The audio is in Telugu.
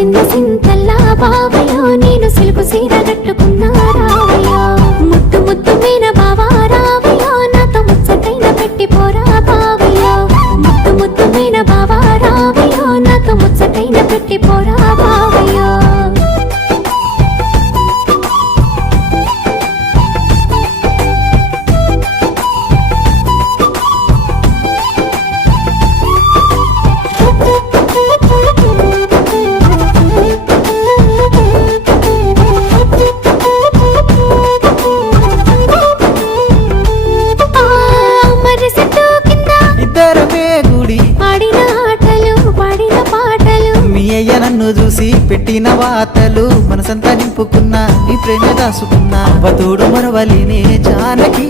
మురిసింద సింతల్లా బావయ్యో నేను సిలుకు సీర కట్టుకున్నా రావయ్యో ముద్దు ముద్దు మీన బావా రావయ్యో నాతో ముచ్చటైన పెట్టి పోరా బావయ్యో ముద్దు ముద్దు మీన బావా రావయ్యో నాతో ముచ్చటైన పెట్టి పోరా బావయ్యో నన్ను చూసి పెట్టిన వాతలు మనసంతా నింపుకున్నా నీ ప్రేమ దాసుకున్నా అవతోడు మరవలినే జానకి